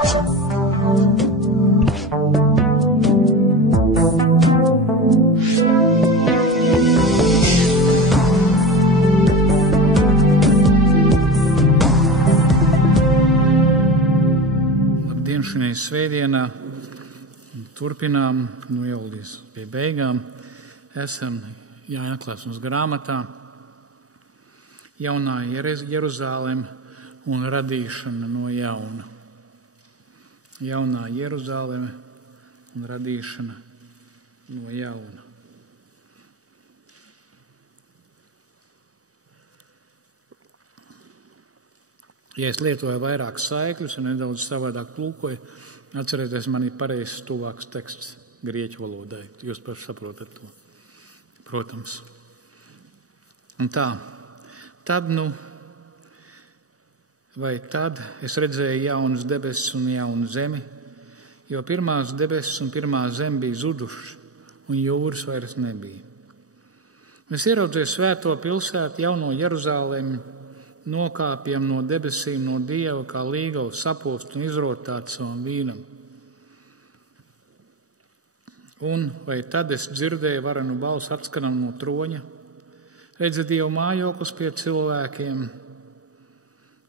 Šajā svētdienā turpinām, jau līdz pie beigām, esam Jāņa atklāsmes grāmatā Jaunā Jeruzaleme un radīšana no jauna. Jaunā Jeruzaleme un radīšana no jauna. Ja es lietoju vairāk saikļus un nedaudz savādāk tulkoju, atcerieties, man ir pareizs tuvāks teksts grieķu valodai. Jūs paši saprotat to, protams. Un tā, tad es redzēju jaunas debesis un jaunu zemi, jo pirmās debesis un pirmā zeme bija zudušas, un jūras vairs nebija. Es ieraudzīju svēto pilsētu, jauno Jeruzalemi, nokāpjam no debesīm no Dieva, kā līgava sapost un izrotāt savam vīnam. Un vai tad es dzirdēju varenu balsi atskanam no troņa, redzu Dievu mājoklis pie cilvēkiem,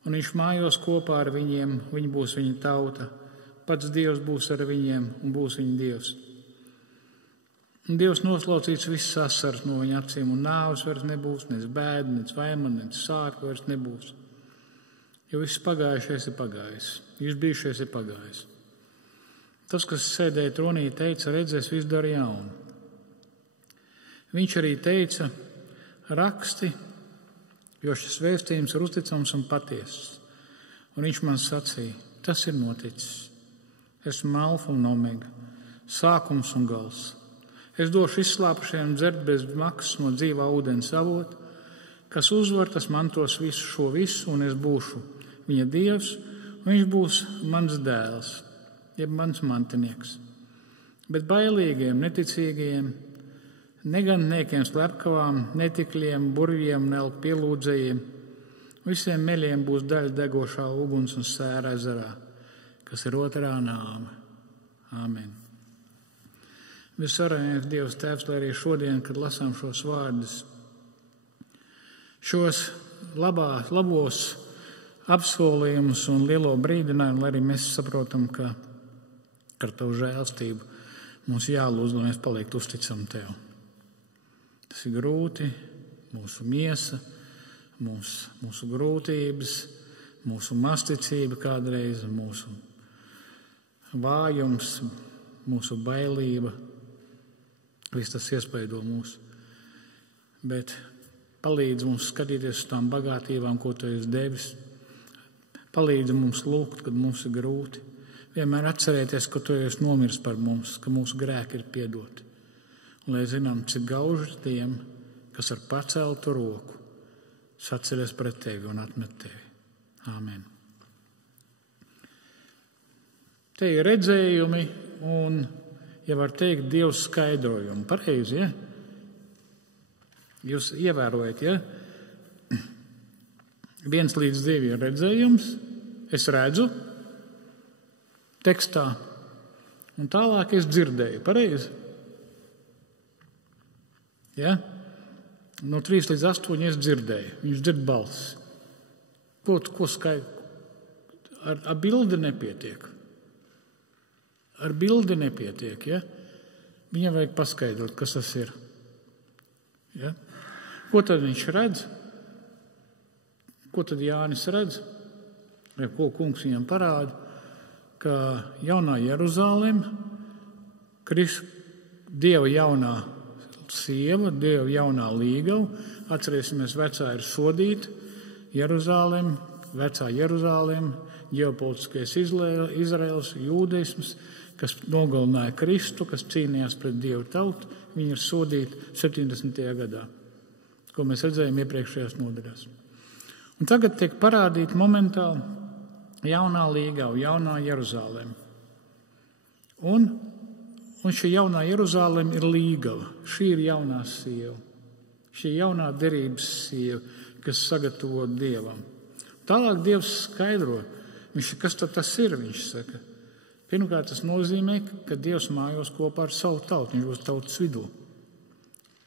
un viņš mājos kopā ar viņiem, viņi būs viņa tauta, pats Dievs būs ar viņiem un būs viņa Dievs. Un Dievs noslaucīs visas asaras no viņa acīm, un nāves vairs nebūs, nec bēda, nec vaimana, nec sāpju vairs nebūs. Jo viss pagājušais ir pagājis, viss bijušais ir pagājis. Tas, kas sēdēja tronī, teica, redzēs, viss dara jaunu. Viņš arī teica, raksti, jo šis vēstījums ir uzticams un patiesas. Un viņš man sacīja, tas ir noticis. Esmu alfa un omega, sākums un gals. Es došu izslāpušajiem dzert bez maksas no dzīvā ūdens avota, kas uzvar, tas mantos visu šo visu, un es būšu viņa Dievs, un viņš būs mans dēls, jeb mans mantinieks. Bet bailīgiem, neticīgajiem, negantniekiem, slepkavām, netikļiem, burvjiem, nelku pielūdzējiem, visiem meļiem būs daļa degošā uguns un sēra ezerā, kas ir otrā nāve. Āmen. Visvarenais Dievs Tēvs, lai arī šodien, kad lasām šos vārdus, šos labos apsolījumus un lielo brīdinājumu, lai arī mēs saprotam, ka ar Tavu žēlstību mums jālūdz, lai mēs paliktu uzticami Tev. Tas ir grūti, mūsu miesa, mūsu grūtības, mūsu masticība kādreiz, mūsu vājums, mūsu bailība. Viss tas iespaido mūs, bet palīdz mums skatīties uz tām bagātībām, ko Tu esi devis. Palīdz mums lūgt, kad mums ir grūti. Vienmēr atcerēties, ka Tu esi nomiris par mums, ka mūsu grēki ir piedoti. Un lai zinām, cik gauži tiem, kas ar paceltu roku saceļas pret Tevi un atmet Tevi. Āmen. Te ir redzējumi un, ja var teikt, Dievs skaidrojumu. Pareizi, ja? Jūs ievērojat, ja? 1 līdz 2 ir redzējums, es redzu tekstā, un tālāk es dzirdēju. Pareizi? Ja? No 3 līdz 8 es dzirdēju. Viņš dzird balsi. Ko skaidro? Ar bildi nepietiek. Ar bildi nepietiek, ja? Viņam vajag paskaidrot, kas tas ir. Ja? Ko tad viņš redz? Ko tad Jānis redz? Vai ko kungs viņam parāda? Ka jaunā Jeruzaleme, Dieva jaunā sieva, Dieva jaunā līgava, atcerēsimies, vecā ir sodīta Jeruzaleme, vecā Jeruzaleme, ģeopolitiskais Izraels, jūdeisms, kas nogalināja Kristu, kas cīnījās pret Dievu tautu, viņi ir sodīti 70. gadā, ko mēs redzējām iepriekšējās nodaļās. Un tagad tiek parādīta momentāli jaunā līgava, jaunā Jeruzaleme. Un šī jaunā Jeruzaleme ir līgava. Šī ir jaunā sieva. Šī jaunā derības sieva, kas sagatavo Dievam. Tālāk Dievs skaidro, Kas tad tas ir? Viņš saka, pirmkārt, tas nozīmē, ka Dievs mājos kopā ar savu tautu, viņš būs tautas vidū.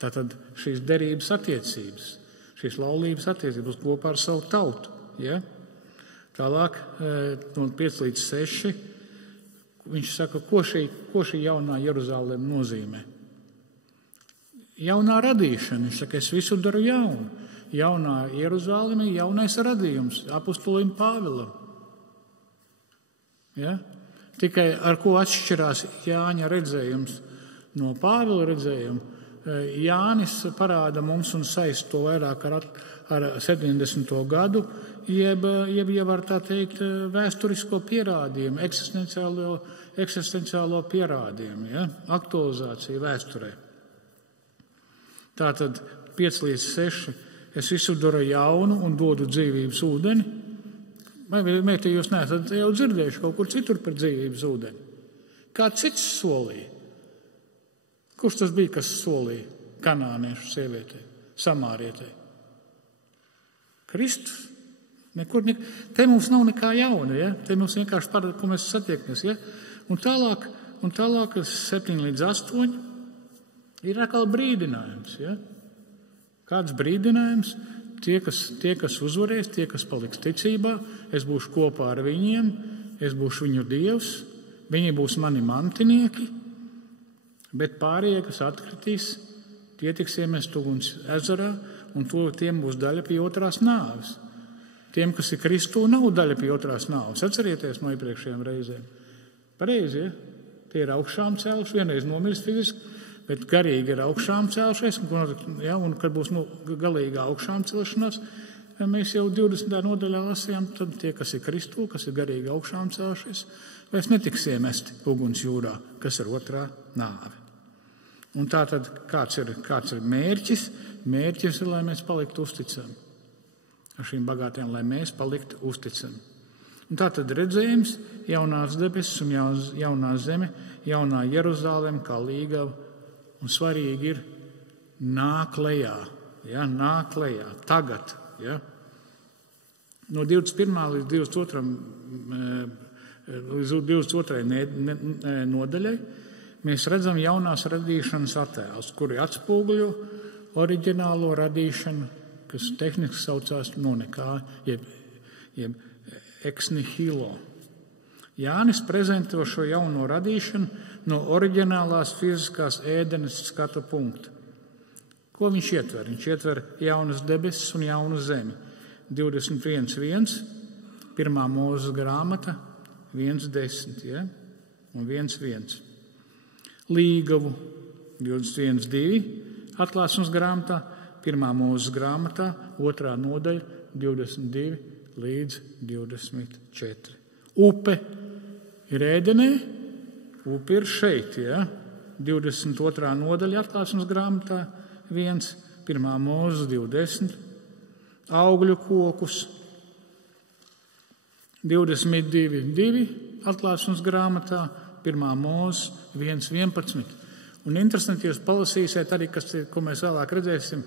Tātad šīs derības attiecības, šīs laulības attiecības būs kopā ar savu tautu. Ja? Tālāk, no 5 līdz 6, viņš saka, ko šī jaunā Jeruzaleme nozīmē. Jaunā radīšana, viņš saka, es visu daru jaunu. Jaunā Jeruzaleme ir jaunais radījums, apostolim Pāvilam. Ja? Tikai ar ko atšķirās Jāņa redzējums no Pāvila redzējuma, Jānis parāda mums un saist to vairāk ar 70. gadu, jeb var tā teikt vēsturisko pierādījumu, eksistenciālo pierādījumu, ja? Aktualizāciju vēsturē. Tātad 5 līdz 6, es visu daru jaunu un dodu dzīvības ūdeni. Vai mērķi jūs neesat jau dzirdējuši kaut kur citur par dzīvības ūdeni? Kāds cits solīja? Kurš tas bija, kas solīja kanāniešu sievietei, samārietei? Kristus. Te mums nav nekā jauna, ja? Te mums vienkārši parāda, ko mēs satiekamies. Ja? Un tālāk 7 līdz 8 ir atkal brīdinājums. Ja? Kāds brīdinājums? Tie, kas uzvarēs, tie, kas paliks ticībā, es būšu kopā ar viņiem, es būšu viņu Dievs, viņi būs mani mantinieki, bet pārējie, kas atkritīs, tie tiks iemest uguns ezerā, un tiem būs daļa pie otrās nāves. Tiem, kas ir Kristū, nav daļa pie otrās nāves. Atcerieties no iepriekšējām reizēm. Pareizi, ja? Tie ir augšām cēluši, vienreiz nomirst fiziski, bet garīgi ir augšām celšies, un kad būs galīgā augšām celšanās, mēs jau 20. nodaļā lasījām, tad tie, kas ir Kristū, kas ir garīgi augšām celšies, vairs netiks iemesti uguns jūrā, kas ir otrā nāve. Un tā tad kāds ir mērķis? Mērķis ir, lai mēs paliktu uzticami. Ar šīm bagātiem, lai mēs paliktu uzticami. Un tā tad redzējums, jaunās debesis un jaunā zeme, jaunā Jeruzaleme kā līgava. Un svarīgi ir nāk lejā, ja, nāk lejā, tagad. Ja. No 21. līdz 22. nodaļai mēs redzam jaunās radīšanas attēlus, kuri atspoguļo oriģinālo radīšanu, kas tehniski saucās no nekā, jeb ex nihilo. Jānis prezentē šo jauno radīšanu no oriģinālās fiziskās ēdenes skatu punkta. Ko viņš ietver? Viņš ietver jaunas debesis un jaunu zemi. 21.1, 1. Mūzes grāmata, 1.10, ja? Un 1.1. Līgavu 21.2, atklāsmes grāmatā, 1. Mūzes grāmatā, 2. nodaļa, 22 līdz 24. Upe ir ēdenē, upe ir šeit, ja? 22. nodaļa atklāsmes grāmatā, 1. Mūzes 20, augļu kokus, 22.2 atklāsmes grāmatā, 1. Mūzes 1.11. Un interesanti, jūs palasīsiet arī, ko mēs vēlāk redzēsim,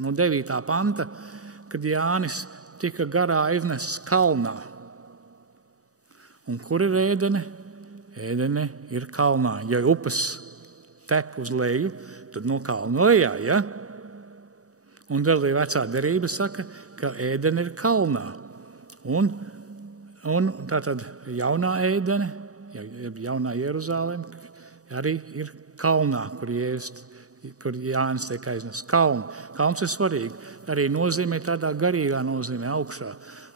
no 9. panta, kad Jānis tika garā aiznests kalnā. Un kur ir ēdene? Ēdene ir kalnā. Ja upes tek uz leju, tad no kalna lejā, ja? Un vēl vecā derība saka, ka ēdene ir kalnā. Un tātad jaunā ēdene, jaunā Jeruzaleme, arī ir kalnā, kur Jānis tiek aiznests. Kalns ir svarīgi. Arī nozīmē tādā garīgā nozīmē augšā.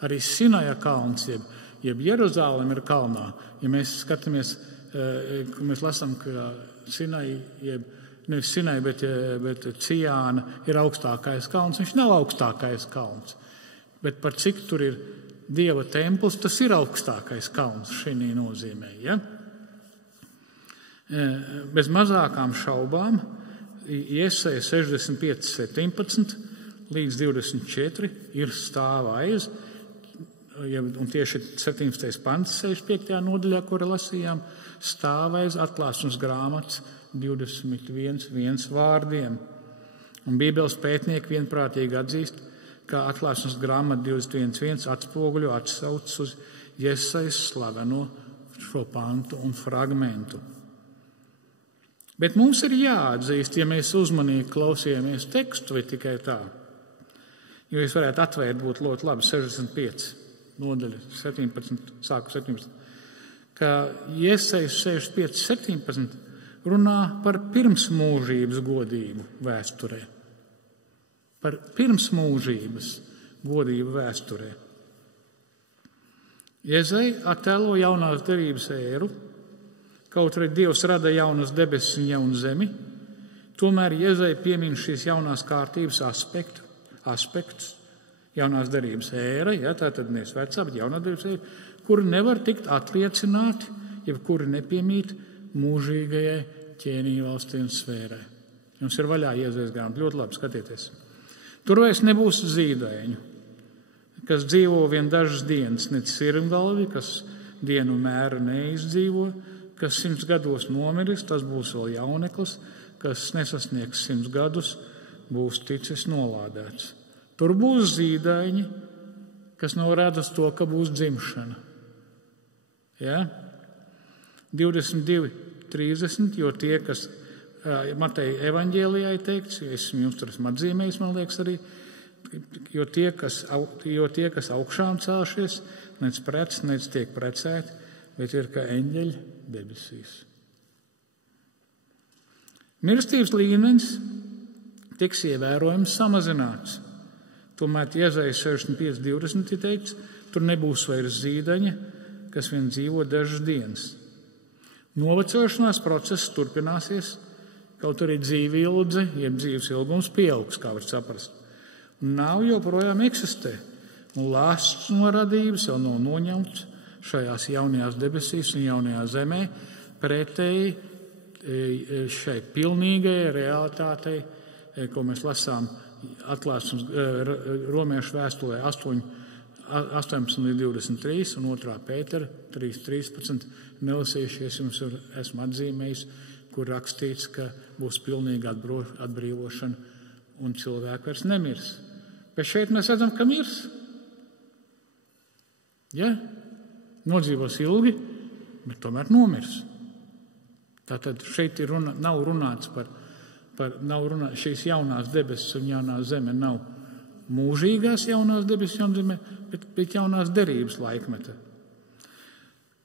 Arī Sinaja kalns, jeb Jeruzaleme ir kalnā. Ja mēs skatāmies, mēs lasām, ka Sinai, nevis Sinai, bet Cijāna ir augstākais kalns. Viņš nav augstākais kalns. Bet par cik tur ir Dieva templis, tas ir augstākais kalns šī nozīmē. Ja? Bez mazākām šaubām Jesaja 65.17 līdz 24 ir stāva aiz, un tieši 17. pants 65. nodaļā, kura lasījām, stāva aiz atklāsmes grāmatas 21.1 vārdiem. Un Bībeles pētnieki vienprātīgi atzīst, kā Atklāsmes grāmata 21.1 atspoguļo atsaucas uz Jesajas slaveno šo pantu un fragmentu. Bet mums ir jāatzīst, ja mēs uzmanīgi klausījāmies tekstu vai tikai tā, jo jūs varētu atvērt, būtu ļoti labi 65 nodaļa, 17, sāku 17, ka Jesajas 65.17 runā par pirmsmūžības godību vēsturē. Par pirmsmūžības godību vēsturē. Jezaja attēlo jaunās derības ēru, kaut arī Dievs rada jaunas debesis un jaunu zemi, tomēr Jezaja piemin šīs jaunās kārtības aspektus, jaunās derības ēra, tātad nevis vecā, bet jaunā derības ēra, kuri nevar tikt atliecināti, jeb kuri nepiemīt mūžīgajai ķēniņu valstī un sfērai. Jums ir vaļā Jezajas grāmata, ļoti labi skatieties. Tur vairs nebūs zīdaiņu, kas dzīvo vien dažas dienas, ne sirmgalvi, kas dienu mēru neizdzīvo, kas 100 gados nomiris, tas būs vēl jauneklis, kas nesasniegs 100 gadus, būs ticis nolādēts. Tur būs zīdaiņi, kas norāda uz to, ka būs dzimšana. Ja? 22.30, jo tie, kas Mateja evaņģēlijā ir teikts, esmu jums tur atzīmējis, man liekas arī, jo tie, kas augšām celšies, nec prec, nec tiek precēti, bet ir kā eņģeļi debesīs. Mirstības līmenis tiks ievērojami samazināts. Tomēr Jezajas 65.20 ir teikts, tur nebūs vairs zīdaņa, kas vien dzīvo dažas dienas. Novecošanās process turpināsies, kaut arī dzīvildze, jeb dzīves ilgums pieaugs, kā var saprast. Nav joprojām eksistē, un lāsts no radības jau nav noņemts šajās jaunajās debesīs un jaunajā zemē, pretēji šai pilnīgajai realitātei, ko mēs lasām Atklāsmes romiešu vēstulē 18-23 un 2. Pētera 3.13. Nelasījušies, jums esmu atzīmējis, kur rakstīts, ka būs pilnīga atbrīvošana un cilvēki vairs nemirs. Bet šeit mēs redzam, ka mirs. Ja? Nodzīvos ilgi, bet tomēr nomirs. Tātad šeit nav runāts par šīs jaunās debesis un jaunā zeme nav mūžīgās jaunās debesis un zeme, bet jaunās derības laikmeta.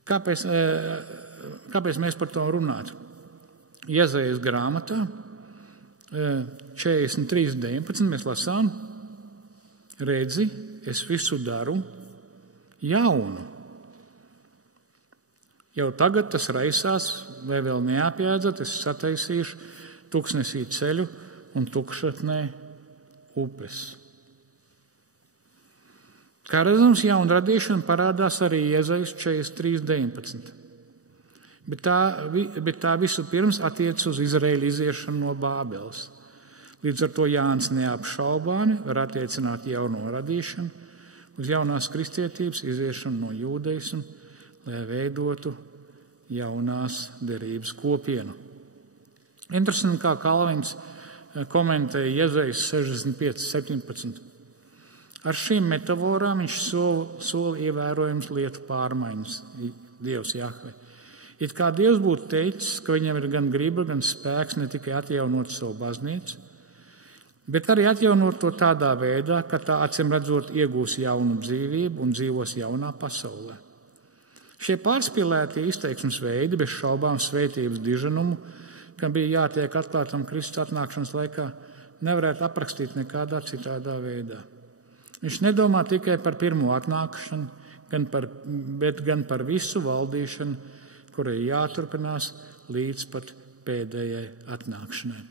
Kāpēc mēs par to runātu? Jezajas grāmatā 43.19 mēs lasām: redzi, es visu daru jaunu. Jau tagad tas raisās, vai vēl neapjēdzat, es sataisīšu tuksnesī ceļu un tukšatnē upes. Kā redzams, jauna radīšana parādās arī Jezajas 43.19. Bet tā visu pirms attiec uz Izraēļa iziešanu no Bābeles. Līdz ar to Jānis neapšaubāmi var attiecināt jauno radīšanu uz jaunās kristietības iziešanu no jūdeismu, lai veidotu jaunās derības kopienu. Interesanti, kā Kalvins komentēja Jezajas 65.17. Ar šīm metaforām viņš sola ievērojams lietu pārmaiņas, Dievs Jahve. It kā Dievs būtu teicis, ka viņam ir gan griba, gan spēks ne tikai atjaunot savu baznīcu, bet arī atjaunot to tādā veidā, ka tā acīm redzot iegūs jaunu dzīvību un dzīvos jaunā pasaulē. Šie pārspīlētie izteiksmes veidi bez šaubām svētības diženumu, kam bija jātiek atklātam Kristus atnākšanas laikā, nevarētu aprakstīt nekādā citādā veidā. Viņš nedomā tikai par pirmo atnākšanu, bet gan par visu valdīšanu, kurai jāturpinās līdz pat pēdējai atnākšanai.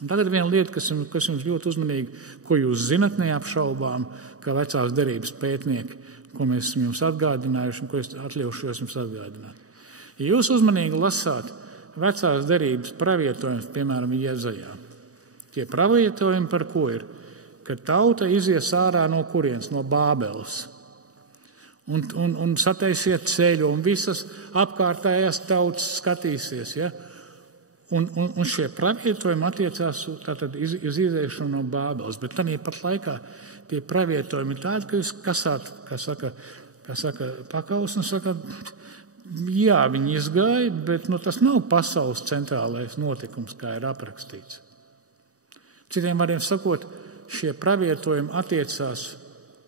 Un tagad viena lieta, kas jums ļoti uzmanīgi, ko jūs zinat neapšaubām, kā vecās derības pētnieki, ko mēs esam jums atgādinājuši un ko es atļaušos jums atgādināt. Ja jūs uzmanīgi lasāt vecās derības pravietojumus, piemēram, Jezajā, tie pravietojumi par ko ir? Ka tauta izies ārā no kurienes? No Bābeles. Un sataisiet ceļu, un visas apkārtējās tautas skatīsies, ja? Un šie pravietojumi attiecās tātad uz izēšanu no Bābeles, bet tāpat laikā tie pravietojumi ir tādi, ka jūs kasāt, kā saka pakaus un saka, jā, viņi izgāja, bet tas nav pasaules centrālais notikums, kā ir aprakstīts. Citiem vārdiem sakot, šie pravietojumi attiecās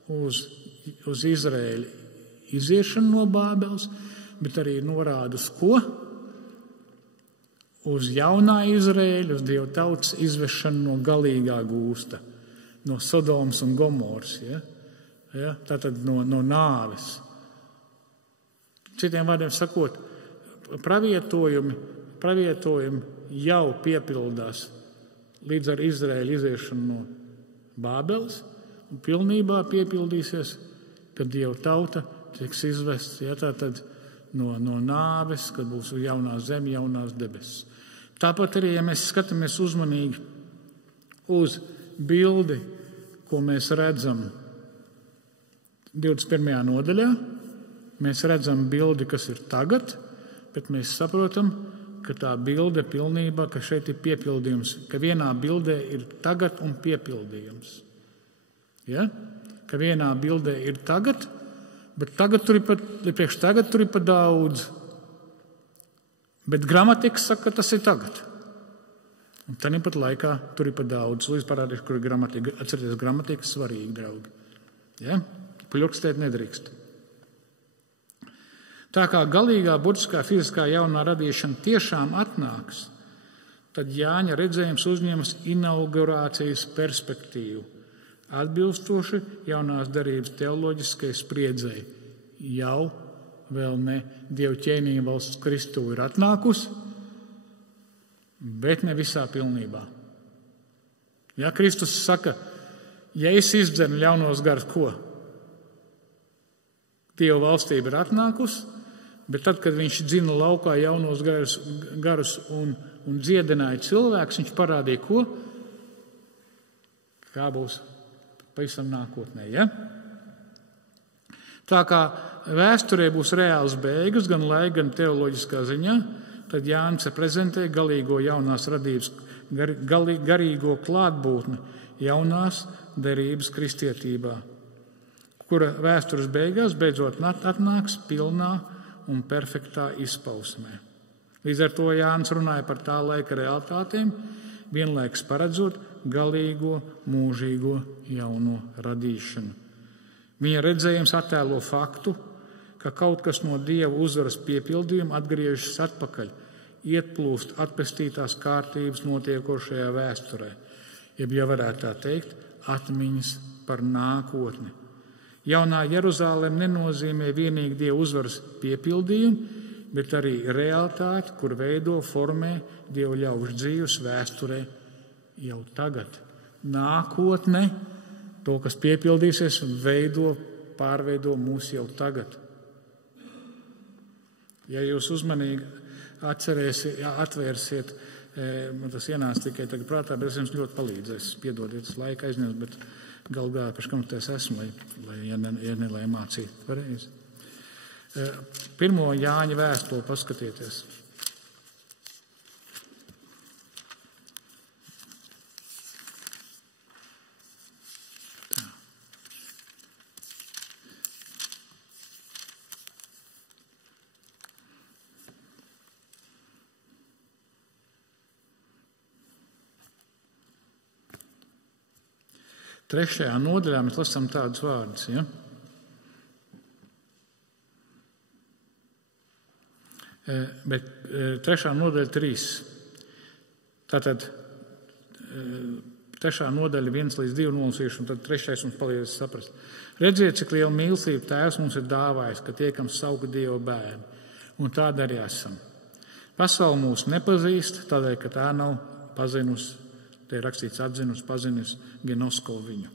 uz Izraēļa iziešanu no Bābeles, bet arī norāda uz ko? Uz jaunā Izraēļa, uz Dieva tautas izvešanu no galīgā gūsta, no Sodomas un Gomoras, tātad no nāves. Citiem vārdiem sakot, pravietojumi jau piepildās līdz ar Izraēļa iziešanu no Bābeles un pilnībā piepildīsies, kad Dieva tauta tiks izvests tātad no nāves, kad būs jaunā zeme, jaunās debesis. Tāpat arī, ja mēs skatāmies uzmanīgi uz bildi, ko mēs redzam 21. nodaļā, mēs redzam bildi, kas ir tagad, bet mēs saprotam, ka tā bilde pilnībā, ka šeit ir piepildījums, ka vienā bildē ir tagad un piepildījums. Ja? Ka vienā bildē ir tagad, bet tagad tur ir pat daudz. Bet gramatika saka, ka tas ir tagad. Un tāpat laikā tur ir pat daudz. Līdz parādīšu, kur ir gramatika. Atcerieties, gramatika ir svarīga, draugi. Ja? Pļurkstēt nedrīkst. Tā kā galīgā burtiskā fiziskā jaunā radīšana tiešām atnāks, tad Jāņa redzējums uzņemas inaugurācijas perspektīvu, atbilstoši jaunās derības teoloģiskai spriedzei. Jau vēl ne Dieva ķēniņa valsts Kristu ir atnākusi, bet ne visā pilnībā. Ja Kristus saka, ja es izdzenu ļaunos garus, ko? Dieva valstība ir atnākusi, bet tad, kad viņš dzina laukā jaunos garus un dziedināja cilvēkus, viņš parādīja, ko? Kā būs pavisam nākotnē, ja? Tā kā vēsturē būs reāls beigas, gan laika, gan teoloģiskā ziņā, tad Jānis prezentē galīgo jaunās radības, garīgo klātbūtni jaunās derības kristietībā, kura vēstures beigās beidzot atnāks pilnā un perfektā izpausmē. Līdz ar to Jānis runāja par tā laika realitātēm, vienlaikus paredzot galīgo, mūžīgo jauno radīšanu. Viņa redzējums attēlo faktu, ka kaut kas no Dieva uzvaras piepildījuma atgriežas atpakaļ, ietplūst atpestītās kārtības notiekošajā vēsturē, jeb, ja varētu tā teikt, atmiņas par nākotni. Jaunā Jeruzāleme nenozīmē vienīgi Dieva uzvaras piepildījumu, bet arī realitāti, kur veido, formē Dieva ļaužu dzīves vēsturē jau tagad. Nākotne, to, kas piepildīsies, pārveido mūs jau tagad. Ja jūs uzmanīgi atvērsiet, man tas ienāca tikai tagad prātā, bet es jums ļoti palīdzēs. Piedodiet, es laika aizņems, bet galu galā par kam es esmu, lai mācītu pareizi. 1. Jāņa vēstuli paskatieties. Tā. Trešajā nodaļā mēs lasām tādus vārdus, ja? Bet 3. nodaļa 3. Tātad 3. nodaļa 1 līdz 2 nolasīšu, un tad 3. mums palīdzēs saprast. Redziet, cik liela mīlestība Tēvs mums ir dāvājis, ka tiekam saukti Dieva bērni, un tāda arī esam. Pasaule mūs nepazīst, tādēļ, ka tā nav pazinusi, te ir rakstīts atzinusi, pazinusi genosko viņu.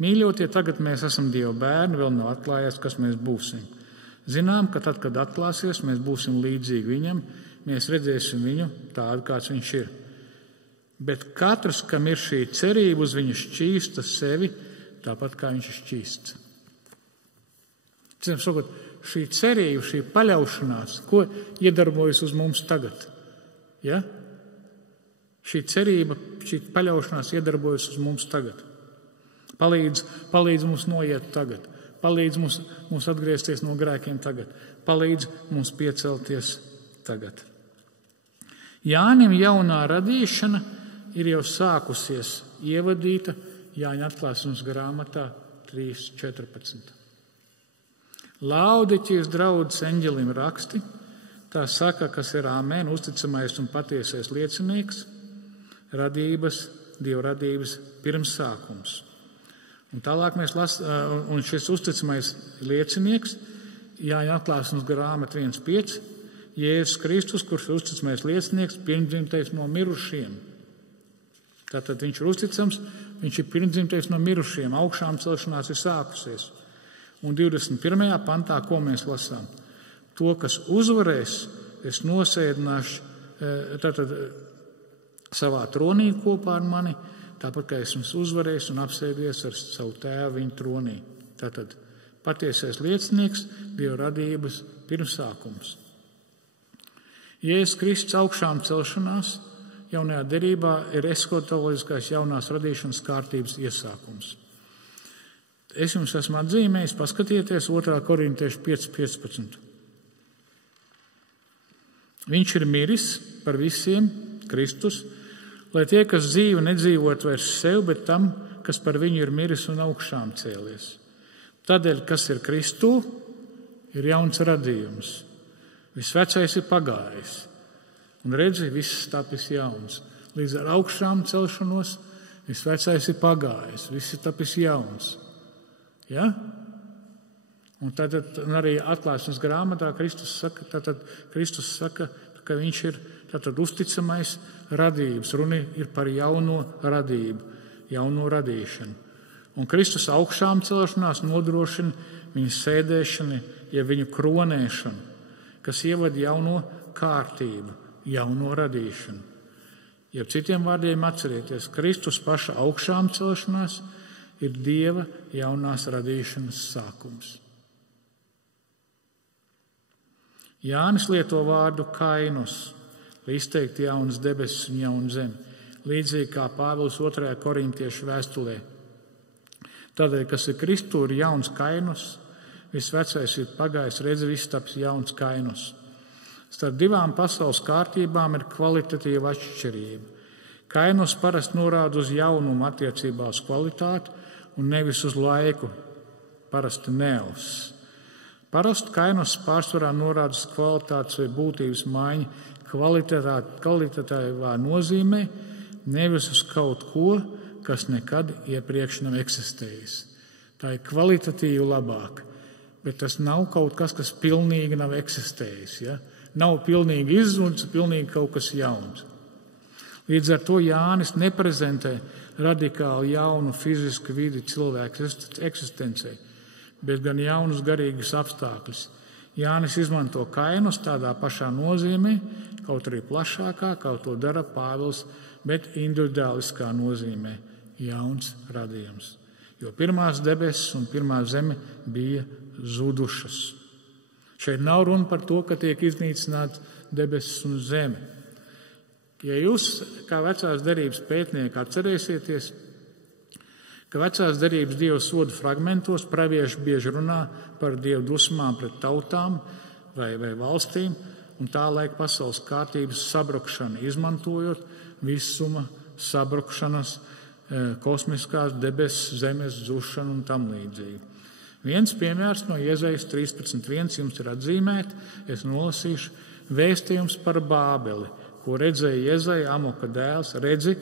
Mīļotie, tagad mēs esam Dieva bērni, vēl nav atklājies, kas mēs būsim. Zinām, ka tad, kad atklāsies, mēs būsim līdzīgi viņam, mēs redzēsim viņu tādu, kāds viņš ir. Bet katrs, kam ir šī cerība uz viņu, šķīsta sevi tāpat, kā viņš ir šķīsts. Sakot, šī cerība, šī paļaušanās, ko iedarbojas uz mums tagad? Ja? Šī cerība, šī paļaušanās iedarbojas uz mums tagad. Palīdz mums noiet tagad. Palīdz mums atgriezties no grēkiem tagad. Palīdz mums piecelties tagad. Jānim jaunā radīšana ir jau sākusies, ievadīta Jāņa atklāsmes grāmatā 3.14. Laodiķijas draudzes eņģelim raksti, tā saka, kas ir āmen, uzticamais un patiesais liecinieks, Dieva radības pirmsākums. Un tālāk mēs lasām, un šis uzticamais liecinieks, Jāņa atklāsmes grāmata 1.5, Jēzus Kristus, kurš ir uzticamais liecinieks, pirmdzimtais no mirušiem. Tātad viņš ir uzticams, viņš ir pirmdzimtais no mirušiem, augšām celšanās ir sākusies. Un 21. pantā, ko mēs lasām? To, kas uzvarēs, es nosēdināšu savā tronī kopā ar mani, tāpat kā esmu uzvarējis un apsēdies ar savu tēvu viņa tronī. Tātad patiesais liecinieks, Dieva radības pirmsākums. Jēzus Kristus augšām celšanās jaunajā derībā ir eskatoloģiskais jaunās radīšanas kārtības iesākums. Es jums esmu atzīmējis, paskatieties 2. Korintiešu 5.15. Viņš ir miris par visiem, Kristus, lai tie, kas dzīvo, nedzīvot vairs sev, bet tam, kas par viņu ir miris un augšām cēlies. Tādēļ, kas ir Kristū, ir jauns radījums. Viss vecais ir pagājis. Un redzi, viss tapis jauns. Līdz ar augšām celšanos, viss vecais ir pagājis, viss ir tapis jauns. Ja? Un tad arī atklāsmes grāmatā Kristus saka, ka viņš ir uzticamais radības. Runa ir par jauno radību, jauno radīšanu. Un Kristus augšām celšanās nodrošina viņa sēdēšanu, ja viņu kronēšanu, kas ievada jauno kārtību, jauno radīšanu. Ja citiem vārdiem atcerieties, Kristus paša augšām celšanās ir Dieva jaunās radīšanas sākums. Jānis lieto vārdu kainos, lai izteiktu jaunas debesis un jaunu zemi, līdzīgi kā Pāvils 2. Korintiešu vēstulē. Tādēļ, kas ir Kristū, ir jauns kainos, viss vecais ir pagājis, redzi, viss taps jauns kainos. Starp divām pasaules kārtībām ir kvalitatīva atšķirība. Kainos parasti norāda uz jaunumu attiecībā uz kvalitāti un nevis uz laiku, parasti neos. Parasti kainos pārsvarā norāda uz kvalitātes vai būtības maiņu kvalitatīvā nozīmē, nevis uz kaut ko, kas nekad iepriekš nav eksistējis. Tā ir kvalitatīvi labāk, bet tas nav kaut kas, kas pilnīgi nav eksistējis. Ja? Nav pilnīgi izzudis, pilnīgi kaut kas jauns. Līdz ar to Jānis neprezentē radikāli jaunu fizisku vidi cilvēku eksistencei, bet gan jaunus garīgus apstākļus. Jānis izmanto kainus tādā pašā nozīmē, kaut arī plašākā, kā to dara Pāvils, bet individuāliskā nozīmē – jauns radījums. Jo pirmās debesis un pirmā zeme bija zudušas. Šeit nav runa par to, ka tiek iznīcināts debesis un zeme. Ja jūs, kā vecās derības pētnieki, atcerēsieties, ka vecās derības Dieva sodu fragmentos pravieši bieži runā par Dieva dusmām pret tautām vai valstīm un tā laika pasaules kārtības sabrukšanu, izmantojot visuma sabrukšanas, kosmiskās debesis, zemes zušanu un tam līdzīgi. Viens piemērs no Iezajas 13.1 jums ir atzīmēt, es nolasīšu vēstījums par Bābeli, ko redzēja Iezaja, Amoka dēls, redzi,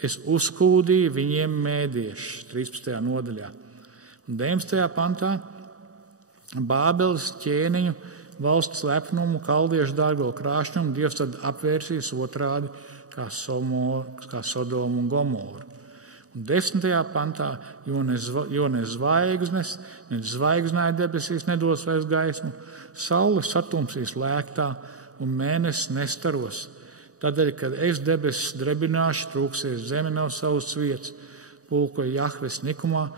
es uzkūdīju viņiem mēdiešus, 13. nodaļā. Un 19. pantā Bābeles ķēniņu, valsts lepnumu, kaldiešu dārgo krāšņumu Dievs tad apvērsīs otrādi kā Sodomu un Gomoru. Un 10. pantā, jo ne zvaigznes, ne zvaigznāja debesīs nedos vairs gaismu, saule satumsīs lēktā un mēnesis nestaros. Tādēļ, kad es debesis drebināšu, trūksies zeme nav savas vietas, pulkoja Jahves niknumā,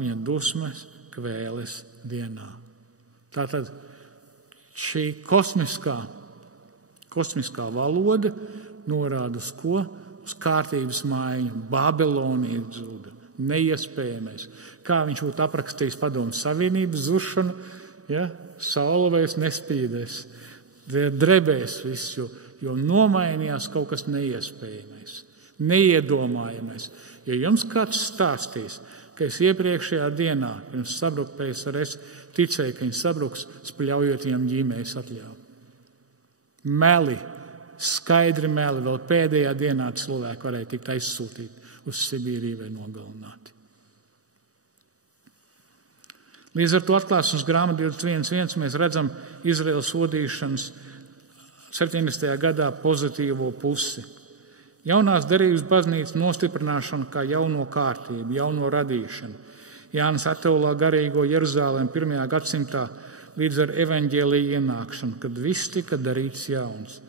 viņa dusmes kvēles dienā. Tātad šī kosmiskā valoda norāda uz ko? Uz kārtības maiņu. Babilonija zuda. Neiespējamais. Kā viņš būtu aprakstījis Padomju Savienības zušanu, ja? Saule vairs nespīdēs, drebēs viss, jo nomainījās kaut kas neiespējamais, neiedomājamais. Ja jums kāds stāstīs, ka es iepriekšējā dienā, pirms sabruka PSRS, ticēju, ka viņi sabruks, spļaujot viņam ģimenes atļauju. Meli, skaidri meli, vēl pēdējā dienā cilvēki varēja tikt aizsūtīti uz Sibīriju vai nogalināti. Līdz ar to atklāsmes grāmatu 21.1 mēs redzam Izraēlas sodīšanas 70. gadā pozitīvo pusi. Jaunās derības baznīcas nostiprināšana kā jauno kārtību, jauno radīšanu. Jānis atteulā garīgo Jeruzālēm 1. gadsimtā līdz ar evaņģēliju ienākšanu, kad viss tika darīts jauns.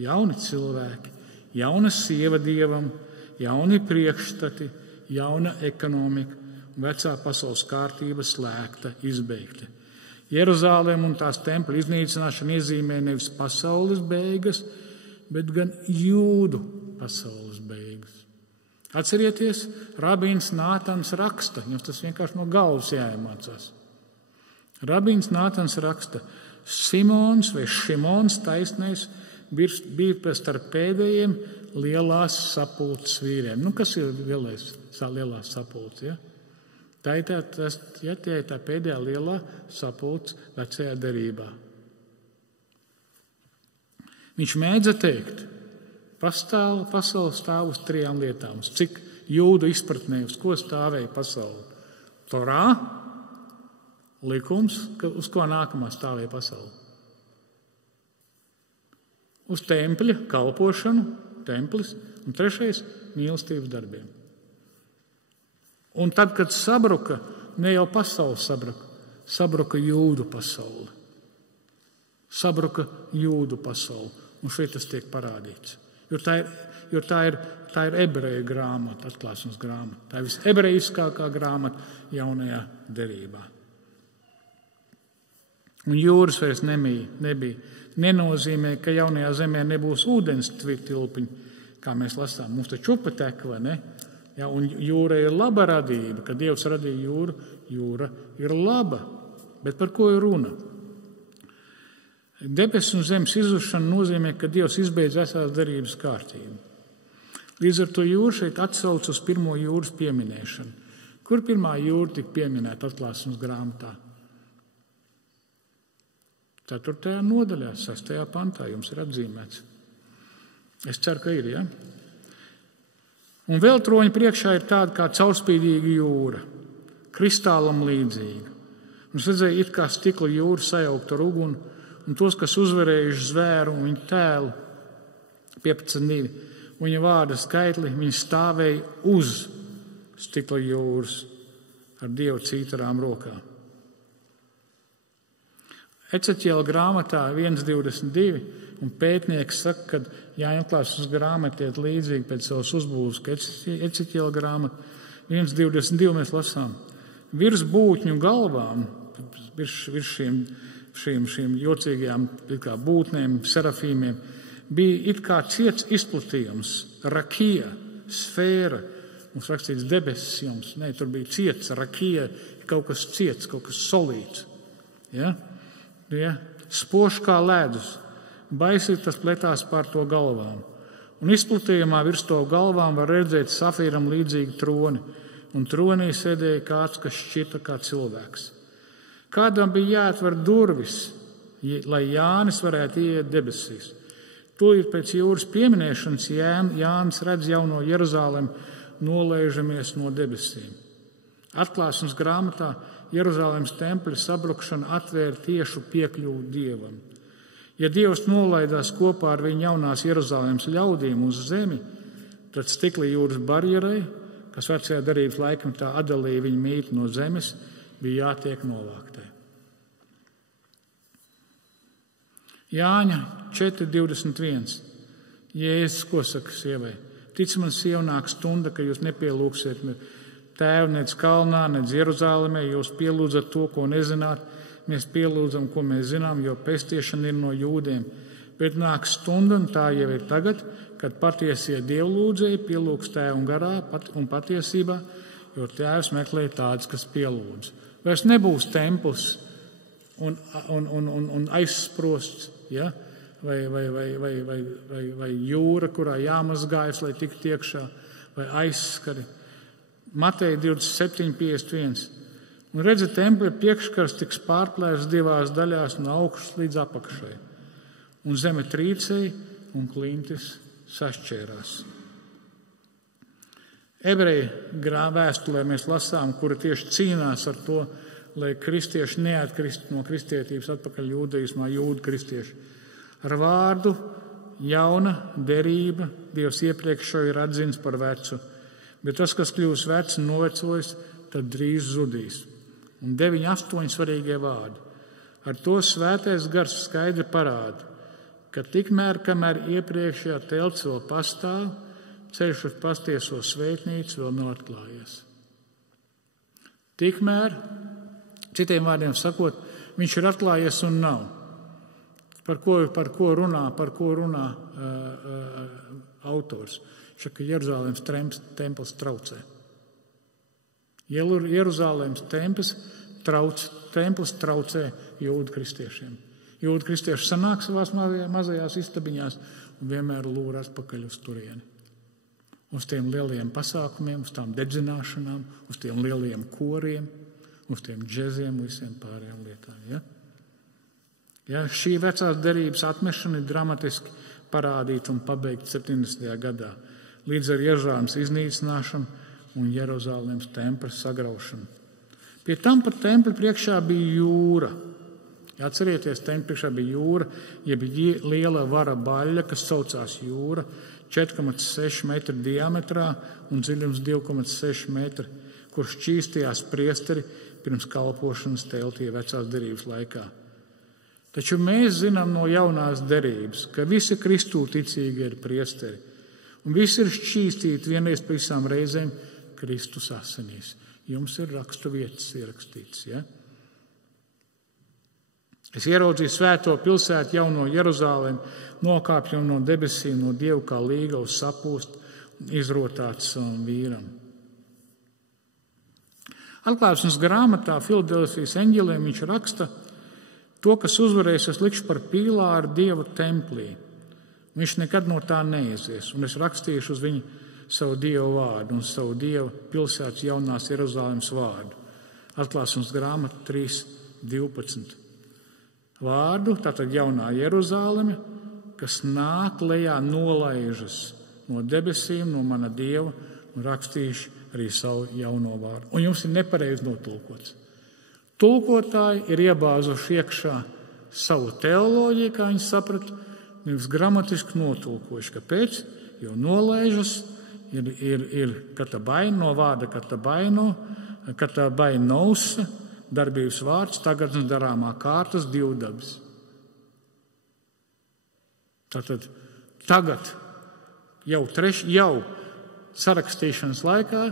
Jauni cilvēki, jauna sieva dievam, jauni priekšstati, jauna ekonomika, vecā pasaules kārtība slēgta, izbeigta. Jeruzālēm un tās tempļa iznīcināšana iezīmē nevis pasaules beigas, bet gan jūdu pasaules beigas. Atcerieties, rabīns Nātans raksta, jums tas vienkārši no galvas jāiemācās. Rabīns Nātans raksta, Simons vai Šimons taisnais bija starp pēdējiem lielās sapulces vīriem. Kas ir lielās sapulces? Ja? Tā ir tā pēdējā lielā sapulce vecajā derībā. Viņš mēdza teikt, pasaule stāv uz 3 lietām. Uz cik jūdu izpratnē, uz ko stāvēja pasaule? Torā, likums, uz ko nākamā stāvēja pasaule? Uz tempļa kalpošanu, templis, un 3. mīlestības darbiem. Un tad, kad sabruka, ne jau pasaule sabruka jūdu pasaule. Sabruka jūdu pasaule. Un šeit tas tiek parādīts. Jo tā ir ebreju grāmata, atklāsmes grāmata. Tā ir visebrejiskākā grāmata jaunajā derībā. Un jūras vairs nebija. Nenozīmē, ka jaunajā zemē nebūs ūdens tilpiņi, kā mēs lasām. Mums taču upe tek, vai ne? Ja, un jūra ir laba radība. Kad Dievs radīja jūru, jūra ir laba. Bet par ko ir runa? Debesu un zemes izzušana nozīmē, ka Dievs izbeidz vecās derības kārtību. Līdz ar to jūra šeit atsauc uz pirmo jūras pieminēšanu. Kur pirmā jūra tika pieminēta atklāsmes grāmatā? 4. nodaļā, 6. pantā jums ir atzīmēts. Es ceru, ka ir, ja? Un vēl troņa priekšā ir tāda kā caurspīdīga jūra, kristālam līdzīga. Un es redzēju, it kā stikla jūra sajaukt ar uguni, un tos, kas uzvarējuši zvēru un viņa tēlu, 15.2, un viņa vārda skaitli, viņi stāvēja uz stikla jūras ar Dievu cītarām rokām. Eceķiela grāmatā 1.22, un pētnieks saka, ka jāatklāsmes grāmata iet līdzīgi pēc savas uzbūves, ka Eceķiela grāmata 1.22 mēs lasām. Virs būtņu galvām, virs šīm jocīgajām būtnēm, serafīmiem, bija it kā ciets izplatījums, rakija, sfēra, mums rakstīts debesis jums, ne, tur bija ciets, rakija, kaut kas ciets, kaut kas solīts. Ja? Ja, spožs kā ledus, baisi tas pletās pār to galvām. Un izplatījumā virs to galvām var redzēt safīram līdzīgi troni, un tronī sēdēja kāds, kas šķita kā cilvēks. Kādam bija jāatver durvis, lai Jānis varētu iet debesīs. Tūlīt pēc jūras pieminēšanas Jānis redz jauno Jeruzālem nolaižamies no debesīm. Atklāsmes grāmatā Jeruzālēmas tempļa sabrukšana atvēra tiešu piekļuvu Dievam. Ja Dievs nolaidās kopā ar viņu jaunās Jeruzālēmas ļaudīm uz zemi, tad stikla jūras barjerai, kas vecajā derības laikmetā atdalīja viņu mītni no zemes, bija jātiek novāktē. Jāņa 4.21. Jēzus, ko saka sievai? Tic man, sieva, nāk stunda, ka jūs nepielūgsiet Tēvu nec kalnā, nec Jeruzālēmē, jūs pielūdzat to, ko nezināt, mēs pielūdzam, ko mēs zinām, jo pestiešana ir no jūdiem. Bet nāk stunda, un tā jau ir tagad, kad patiesie dievlūdzēji pielūgs Tēvu un garā un patiesībā, jo Tēvs meklē tādus, kas pielūdz. Vairs nebūs templis un aizsprosts, ja? vai jūra, kurā jāmazgājas, lai tiktu iekšā, vai aizskari. Mateja 27:51. Un redzi, tempļa priekškars tiks pārplēsts divās daļās no augšas līdz apakšai. Un zeme trīcēja un klintis sašķērās. Ebreju vēstulē mēs lasām, kura tieši cīnās ar to, lai kristieši neatkrist no kristietības atpakaļ jūdaismā, jūdu kristieši. Ar vārdu jauna derība Dievs iepriekšējo ir atzins par vecu, bet tas, kas kļūs vecs un novecojis, tad drīz zudīs. Un 9-8 svarīgie vārdi. Ar to svētais gars skaidri parāda, ka tikmēr, kamēr iepriekšējā telts vēl pastāv, ceļš uz patieso svētnīcu vēl nav atklājies. Tikmēr, citiem vārdiem sakot, viņš ir atklājies un nav. Par ko runā autors? Šaka Jeruzalemes templis traucē. Jeruzalemes templis traucē jūdu kristiešiem. Jūdu kristieši sanāk savās mazajās istabiņās un vienmēr lūr atpakaļ uz turieni. Uz tiem lielajiem pasākumiem, uz tām dedzināšanām, uz tiem lielajiem koriem, uz tiem džeziem, visiem pārējām lietām. Ja? Ja, šī vecās derības atmešana ir dramatiski parādīta un pabeigta 70. gadā, līdz ar Jeruzalemes iznīcināšanu un Jeruzalemes tempļa sagraušanu. Pie tam par templi priekšā bija jūra. Ja, atcerieties, templi priekšā bija jūra, jeb liela vara baļļa, kas saucās jūra, 4,6 metru diametrā un dziļums 2,6 metri, kurš šķīstījās priesteri pirms kalpošanas teltī vecās derības laikā. Taču mēs zinām no jaunās derības, ka visi Kristū ticīgi ir priesteri, un visi ir šķīstīti vienreiz pa visām reizēm Kristus asinīs. Jums ir rakstu vietas ierakstīts, ja? Es ieraudzīju svēto pilsētu jauno Jeruzalemi, nokāpjam no debesīm, no Dievu kā līgavs sapūst un izrotāts savam vīram. Atklāsmes grāmatā Filadelfijas eņģelim viņš raksta, to, kas uzvarēs, es likšu par pīlāru Dieva templī. Viņš nekad no tā neizies, un es rakstīšu uz viņu savu Dievu vārdu un savu Dieva pilsētas jaunās Jeruzalemes vārdu. Atklāsmes grāmata 3:12. Vārdu, tātad jaunā Jeruzaleme, kas nāk lejā nolaižas no debesīm, no mana Dieva, un rakstīšu arī savu jauno vārdu. Un jums ir nepareizi notulkots. Tulkotāji ir iebāzuši iekšā savu teoloģiju, kā viņi saprata, nevis gramatiski notulkojuši. Kāpēc? Jo nolaižas ir katabaino, no vārda katabainos, darbības vārds, tagadnes darāmā kārtas, divdabas. Tātad tagad, jau sarakstīšanas laikā,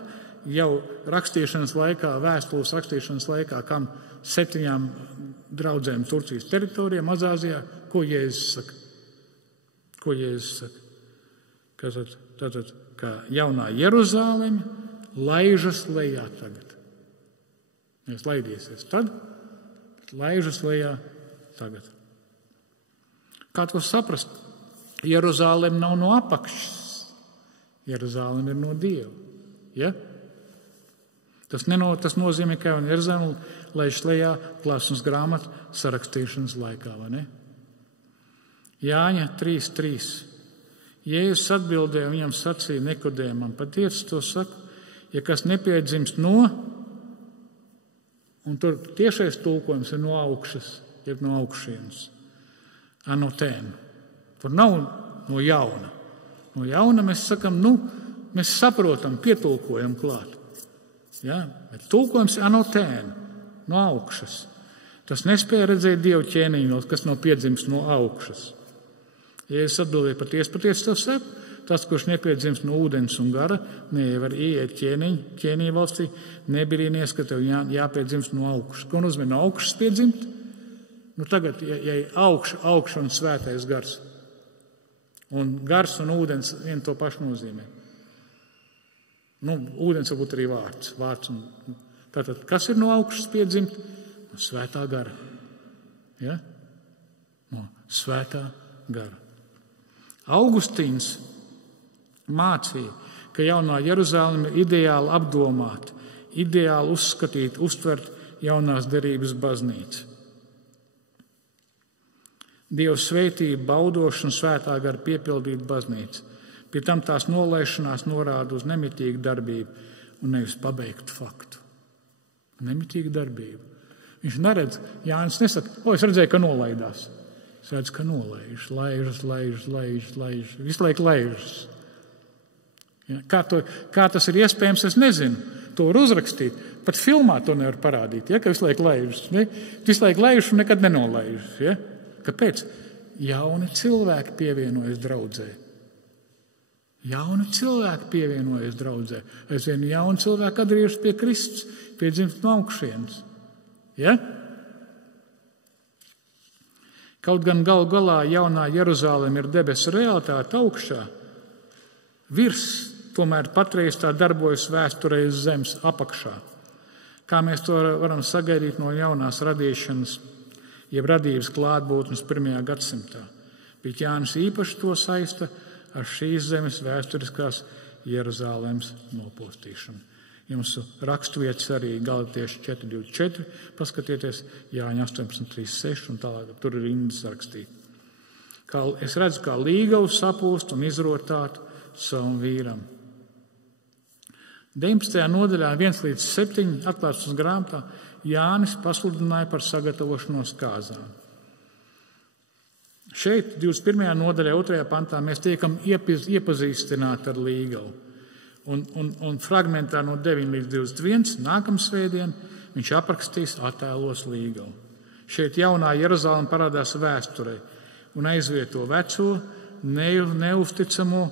jau rakstīšanas laikā, vēstules rakstīšanas laikā, kam 7 draudzēm Turcijas teritorijā, Mazāzijā, ko Jēzus saka? Ko Jēzus saka? Tātad, kā jaunā Jeruzaleme laižas lejā tagad. Nevis laidīsies tad, bet laižas lejā tagad. Kā to saprast? Jeruzaleme nav no apakšas. Jeruzaleme ir no Dieva. Ja? Tas nozīmē, ka Jeruzaleme laižas lejā Atklāsmes grāmatu sarakstīšanas laikā, vai ne? Jāņa 3:3. Jēzus atbildēja, viņam sacīja Nikodēmam, patiesi to saku, ja kas nepiedzimst no, un tur tiešais tulkojums ir no augšas, jeb no augšienes, anotēn. Tur nav no jauna. No jauna mēs sakam, mēs saprotam, pietulkojam klāt. Ja? Bet tulkojums ir anotēn, no augšas. Tas nespēja redzēt Dievu ķēniņu, kas nav piedzimts no augšas. Jēzus atbildēja, patiesi tev saku, tas, kurš nepiedzimst no ūdens un gara, nevar ieiet ķēniņu valstī, nebirīnies, ka tev jāpiedzimst no augšas. Ko nozīmē no augšas piedzimt? Tagad, ja augša un svētais gars, Un gars un ūdens vien to pašu nozīmē. Ūdens var būt arī vārds. Tātad, kas ir no augšas piedzimt? No svētā gara. Ja? No svētā gara. Augustīns mācīja, ka jaunā Jeruzaleme ir ideāli apdomāta, ideāli uzskatīt, uztvert jaunās derības baznīcu. Dieva svētība, baudošana, svētā gara piepildīta baznīca. Pie tam tās nolaišanās norāda uz nemitīgu darbību un nevis pabeigtu faktu. Nemitīgu darbību. Viņš neredz, Jānis nesaka, es redzēju, ka nolaidās. Es redzu, ka nolaiž, laiž, visu laiku laižas. Ja, kā tas ir iespējams, es nezinu. To var uzrakstīt. Pat filmā to nevar parādīt, ja, ka visu laiku laižas. Ne? Visu laiku laižas un nekad nenolaižas. Ja? Kāpēc? Jauni cilvēki pievienojas draudzē. Jauni cilvēki pievienojas draudzē. Aizvien jauni cilvēki atgriežas pie Kristus, piedzimst no augšienes. Ja? Kaut gan galu galā jaunā Jeruzaleme ir debesu realitāte augšā, virs tomēr patreiz tā darbojas vēsturē uz zemes apakšā. Kā mēs to varam sagaidīt no jaunās radīšanas, jeb radības klātbūtnes 1. gadsimtā. Bet Jānis īpaši to saista ar šīs zemes vēsturiskās Jeruzalemes nopostīšanu. Jums raksturvietas arī Galatieši 4.24, paskatieties Jāņa 18.36 un tālāk, tur ir rindas rakstīti. Es redzu, kā līgavu sapūst un izrotāt savam vīram. 19. nodaļā 1-7 atklāsmes grāmatā Jānis pasludināja par sagatavošanos kāzām. Šeit, 21. nodaļā, 2. pantā, mēs tiekam iepazīstināti ar līgavu. Un fragmentā no 9-21 nākamsvētdien viņš aprakstīs attēlos līgavu. Šeit jaunā Jeruzaleme parādās vēsturē un aizvieto veco, neusticamo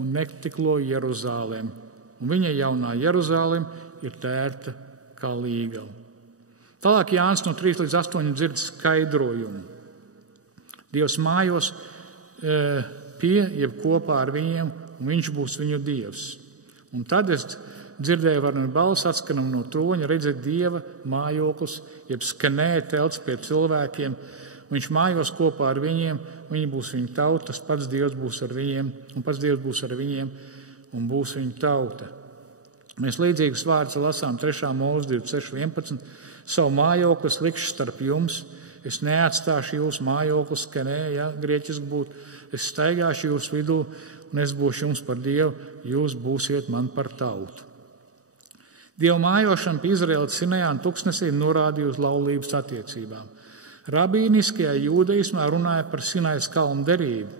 un netiklo Jeruzalemi. Un viņa jaunā Jeruzaleme ir tērta kā līgava. Tālāk Jānis no 3-8 dzird skaidrojumu. Dievs mājos jeb kopā ar viņiem, un viņš būs viņu Dievs. Un tad es dzirdēju varenu balsi atskanam no troņa, redzēt Dieva mājoklis, jeb skanēja telts pie cilvēkiem. Viņš mājos kopā ar viņiem, viņi būs viņa tauta, tas pats Dievs būs ar viņiem, un pats Dievs būs ar viņiem, un būs viņa tauta. Mēs līdzīgus vārdus lasām 3. mūzes 26.11. Savu mājoklis likšu starp jums, es neatstāšu jūsu mājoklis, skanēja, grieķiski būtu, es staigāšu jūsu vidū, un es būšu jums par Dievu, jūs būsiet man par tautu. Dieva mājošana pie Izraēlas Sinajā un tuksnesī norādīja uz laulības attiecībām. Rabīniskajā jūdaismā runāja par Sinajas kalnu derību,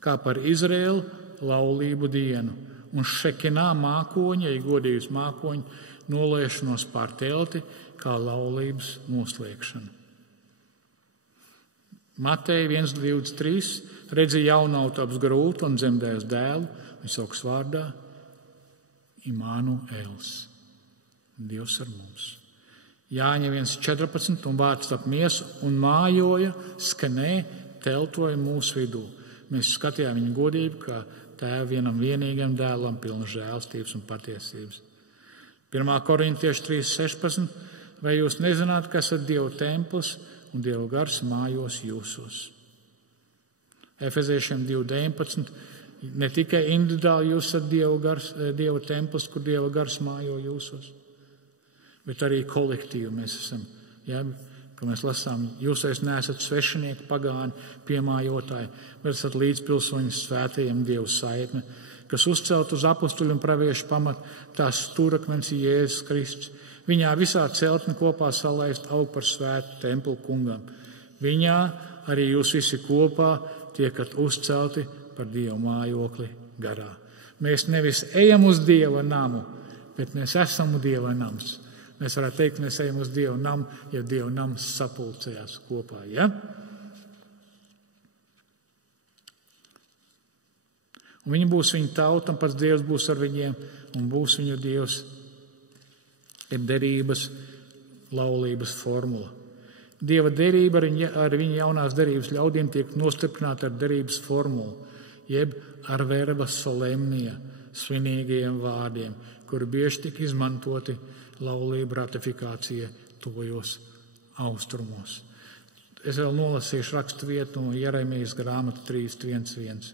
kā par Izraēlu laulību dienu, un šekinā mākoņa, ja godīgus mākoņu, noliešanos pār telti, kā laulības noslēgšana. Mateja 1.23 redzi jaunautu ap grūtu un dzemdēs dēlu, viņš sauks vārdā Imānuēls, Dievs ar mums. Jāņa 1.14 un vārds ap miesu un mājoja, skanē, teltoja mūsu vidū. Mēs skatījām viņu godību, kā tēvu vienam vienīgam dēlam pilnu žēlstības un patiesības. 1. Korintieši 3.16. Vai jūs nezināt, kas ir Dieva templis un Dieva gars mājos jūsos? Efeziešiem 2.19. Ne tikai individuāli jūs esat Dieva templis, kur Dieva gars mājo jūsos, bet arī kolektīvi mēs esam. Ja, ka mēs lasām, jūs neesat svešinieki, pagāni, piemājotāji, bet esat līdzpilsoņi svētajiem Dieva saikne, kas uzcelt uz apustuļu un praviešu pamat tās stūrakmens Jēzus Kristus. Viņā visā celtne kopā salaist aug par svētu templi kungam. Viņā arī jūs visi kopā tiekat uzcelti par Dieva mājokli garā. Mēs nevis ejam uz Dieva namu, bet mēs esam Dieva nams. Mēs varētu teikt, ka mēs ejam uz Dieva namu, ja Dieva nams sapulcējās kopā. Ja? Un viņi būs viņa tauta, un pats Dievs būs ar viņiem, un būs viņu Dievs. Ir derības, laulības formula. Dieva derība ar viņa jaunās derības ļaudīm tiek nostiprināta ar derības formulu. jeb ar verba solemnie, svinīgajiem vārdiem, kuri bieži tika izmantoti laulību ratifikācija tuvajos austrumos. Es vēl nolasīšu rakstu vietu no Jeremijas grāmata 3:1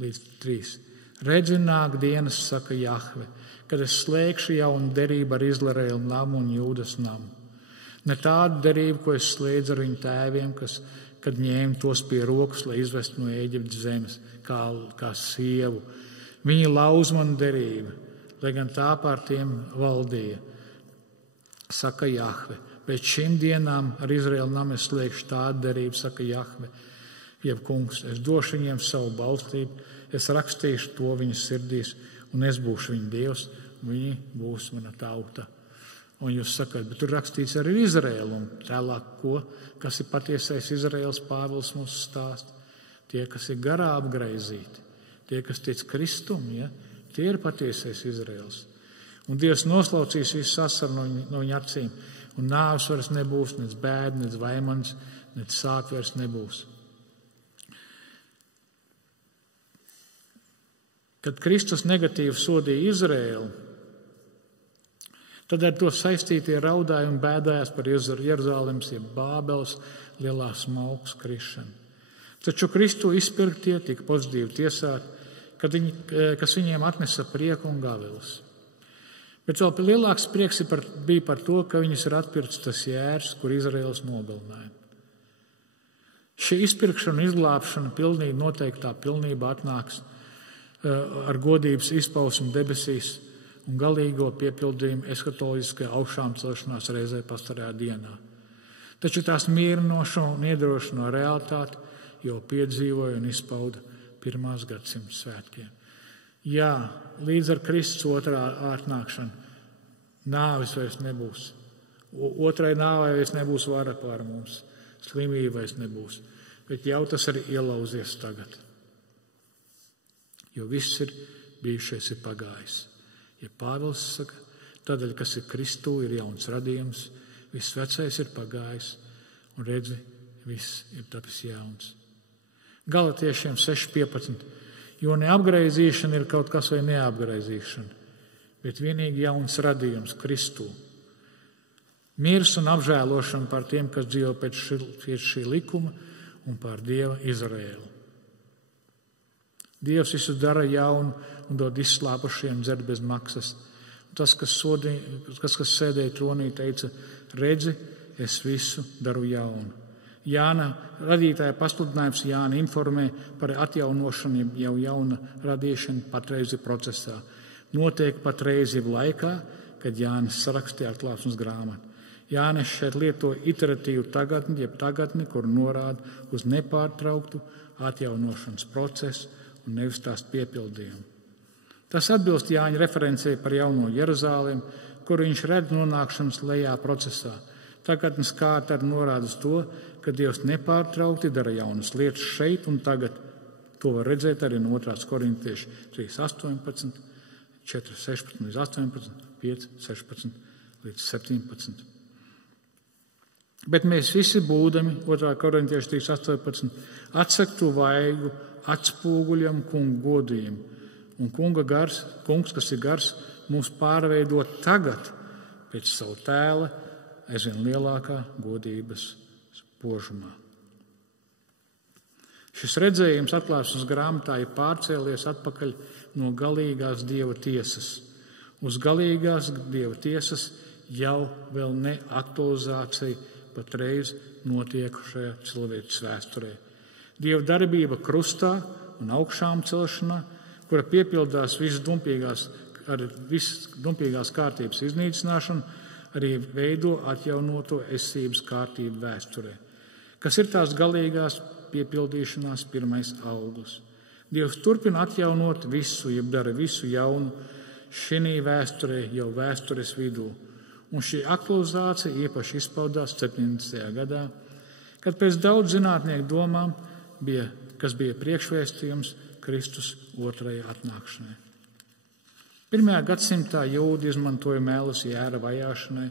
līdz 3. Redzi, nāk dienas, saka Jahve, kad es slēgšu jaunu derību ar Izraēlu namu un Jūdas namu. Ne tādu derību, ko es slēdzu ar viņu tēviem, kad ņēma tos pie rokas, lai izvestu no Ēģiptes zemes, kā sievu. Viņi lauz manu derību, lai gan tā pār tiem valdīja, saka Jahve. Pēc šīm dienām ar Izraēlu namu es slēgšu tādu derību, saka Jahve, jeb kungs. Es došu viņiem savu balstību, es rakstīšu to viņu sirdīs, un es būšu viņu Dievs, un viņi būs mana tauta. Un jūs sakat, bet tur rakstīts arī Izraēlu, un tālāk ko, kas ir patiesais Izraēls, Pāvils mums stāsta. Tie, kas ir garā apgraizīti, tie, kas tic Kristum, ja, tie ir patiesais Izraēls. Un Dievs noslaucīs visu asaru no viņa acīm, un nāves vairs nebūs, nec bēda, nec vaimans, nec sāp vairs nebūs. Kad Kristus negatīvi sodīja Izraēlu, tad ar to saistītie raudāja un bēdājās par Jeruzalemes, jeb Bābeles lielās smalkas krišanu. Taču Kristu izpirktie tika pozitīvi tiesāti, kas viņiem atnesa prieku un gavilus. Bet vēl lielāks prieks bija par to, ka viņus ir atpirkts tas jērs, kur Izraēls nogalināja. Šī izpirkšana un izglābšana pilnīgi noteiktā pilnībā atnāks ar godības izpausmu debesīs un galīgo piepildījumu eskatoloģiskajā augšām celšanās reizē pastarajā dienā. Taču tās mierinošo un iedrošino realitāti jau piedzīvoja un izpauda pirmās gadsimta svētkiem. Jā, līdz ar Kristus otrā atnākšanu nāvis vairs nebūs. Otrai nāvai vairs nebūs vara pār mums, slimība vairs nebūs, bet jau tas arī ielauzies tagad. Jo viss ir bijušais ir pagājis. Ja Pāvils saka, tādēļ, kas ir Kristū, ir jauns radījums, viss vecais ir pagājis, un redzi, viss ir tapis jauns. Galatiešiem 6:15. Jo neapgraizīšana ir kaut kas vai neapgraizīšana, bet vienīgi jauns radījums Kristū. Miers un apžēlošana par tiem, kas dzīvo pēc šī likuma un par Dieva Izraēlu. Dievs visu dara jaunu un dod izslāpušiem dzert bez maksas. Tas, kas sēdēja tronī, teica, redzi, es visu daru jaunu. Jāna radītāja pasludinājums Jāna informē par atjaunošanu, jau jauna radīšana patreiz ir procesā. Notiek patreiz ir laikā, kad Jānis sarakstīja atklāsmes grāmatu. Jānis šeit lieto iteratīvu tagadni, jeb tagadni, kur norāda uz nepārtrauktu atjaunošanas procesu un nevis tās piepildījumu. Tas atbilst Jāņa referencei par jauno Jeruzalemi, kur viņš redz nonākšanas lejā procesā. Tagadnes kārta arī norāda uz to, ka Dievs nepārtraukti dara jaunas lietas šeit un tagad. To var redzēt arī no 2. Korintiešu 3:18, 4:16 līdz 18, 5:16 līdz 17. Bet mēs visi būdami, 2. Korintiešu 3:18, atsektu vaigu, atspūguļam kungu godījumu. Un kungs, kas ir gars, mūs pārveido tagad pēc savu tēla aizvien lielākā godības spožumā. Šis redzējums atklāsmes grāmatā ir pārcēlies atpakaļ no galīgās Dieva tiesas. Uz galīgās Dieva tiesas jau vēl ne aktualizācija patreiz notiekušajā cilvēces vēsturē. Dieva darbība krustā un augšām celšanā, kura piepildās visas dumpīgās kārtības iznīcināšanu, arī veido atjaunoto esības kārtību vēsturē, kas ir tās galīgās piepildīšanās pirmais auglis. Dievs turpina atjaunot visu, jeb dara visu jaunu šī vēsturē, jau vēstures vidū. Un šī aktualizācija īpaši izpaudās 70. gadā, kad pēc daudz zinātnieku domām kas bija priekšvēstījums Kristus otrajai atnākšanai. 1. gadsimtā jūdi izmantoja mēlus jēra vajāšanai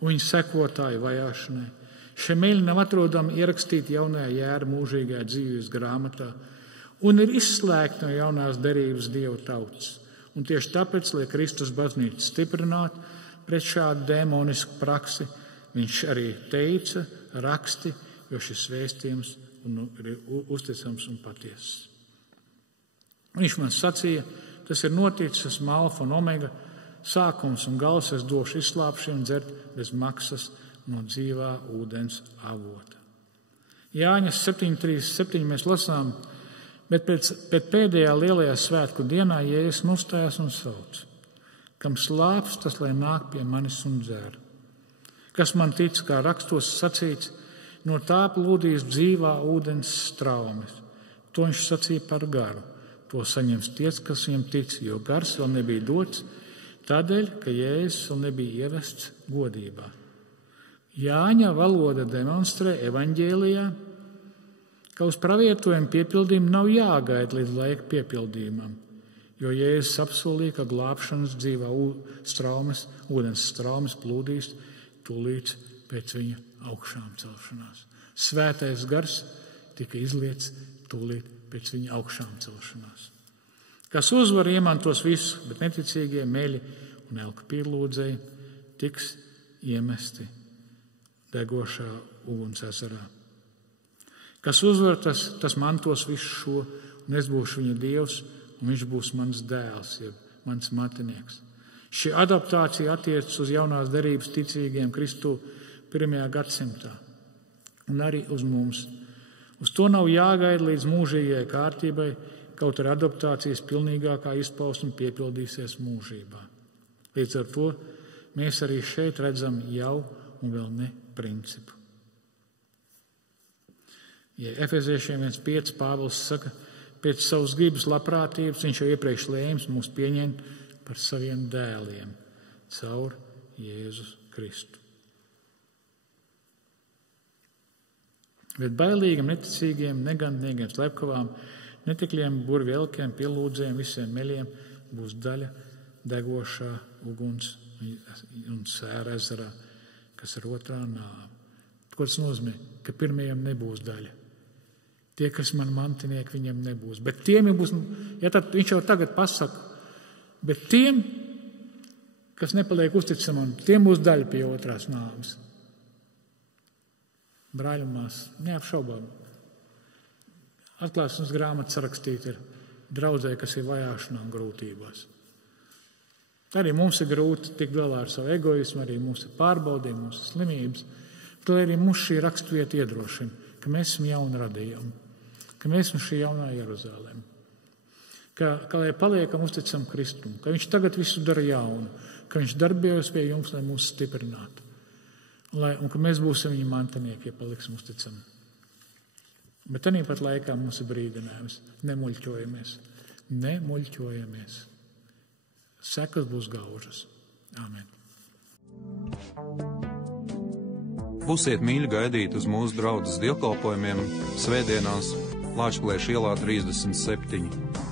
un viņa sekotāju vajāšanai. Šie mēļi nav atrodami ierakstīti jaunajā jēra mūžīgajā dzīves grāmatā, un ir izslēgti no jaunās derības Dieva tautas. Un tieši tāpēc, lai Kristus baznīcu stiprinātu pret šādu demonisku praksi, viņš arī teica, raksti, jo šis vēstījums ir uzticams un patiess. Viņš man sacīja, tas ir noticis, esmu alfa un omega, sākums un gals, es došu izslāpšanu dzert bez maksas no dzīvā ūdens avota. Jāņa 7:37 mēs lasām, bet pēc pēdējā lielajā svētku dienā Jēzus nostājās un sauc: kam slāps, tas lai nāk pie manis un dzer. Kas man tic, kā rakstos sacīts, no tā plūdīs dzīvā ūdens straumes. To viņš sacīja par garu. To saņems tie, kas viņam tic, jo gars vēl nebija dots, tādēļ, ka Jēzus vēl nebija ievests godībā. Jāņa valoda demonstrē evaņģēlijā, ka uz pravietojumu piepildījumu nav jāgaida līdz laika piepildījumam, jo Jēzus apsolīja, ka glābšanas dzīvā ūdens straumes plūdīs tūlīt pēc viņa augšām celšanās. Svētais gars tika izliets tūlīt pēc viņa augšām celšanās. Kas uzvar, iemantos visu, bet neticīgie meļi un elku pīrlūdzēji tiks iemesti degošā uguns ezerā. Kas uzvar, tas mantos visu šo, un es būšu viņa dievs, un viņš būs mans dēls, jeb mans matinieks. Šī adaptācija attiecas uz jaunās derības ticīgiem Kristu 1. gadsimtā, un arī uz mums. Uz to nav jāgaida līdz mūžīgajai kārtībai, kaut arī adaptācijas pilnīgākā izpausme piepildīsies mūžībā. Līdz ar to mēs arī šeit redzam jau un vēl ne principu. Ja Efeziešiem 1:5 Pāvils saka, pēc savas gribas labprātības viņš jau iepriekš lēms mūs pieņemt par saviem dēliem caur Jēzus Kristu. Bet bailīgiem, neticīgiem, negandīgiem, slepkavām, netikliem, burvjelkiem, pielūdzējiem, visiem meļiem būs daļa degošā uguns un sēra ezerā, kas ir otrā nāve. Ko tas nozīmē? Ka pirmajam nebūs daļa. Tie, kas man mantinieki, viņiem nebūs. Bet tiem būs, ja tad viņš jau tagad pasaka, bet tiem, kas nepaliek uzticamam, tiem būs daļa pie otrās nāves. Brāļi un māsas, neapšaubām. Atklāsmes grāmata sarakstīta ir draudzē, kas ir vajāšanā un grūtībās. Arī mums ir grūti tikt galā ar savu egoismu, arī mums ir pārbaudījumi, mums ir slimības. Bet arī mums šī raksturvieta iedrošina, ka mēs esam jauni radījumi, ka mēs esam šī jaunā Jeruzaleme. Ka lai paliekam uzticam Kristum, ka viņš tagad visu dara jaunu, ka viņš darbojas pie jums, lai mūs stiprinātu. Un ka mēs būsim viņa mantinieki, ja paliksim uzticami. Bet tāpat laikā mums ir brīdinājums. Nemuļķojamies. Sekas būs gaužas. Amen. Būsiet mīļi gaidīt uz mūsu draudzes dievkalpojumiem svētdienās Lāčplēša ielā 37.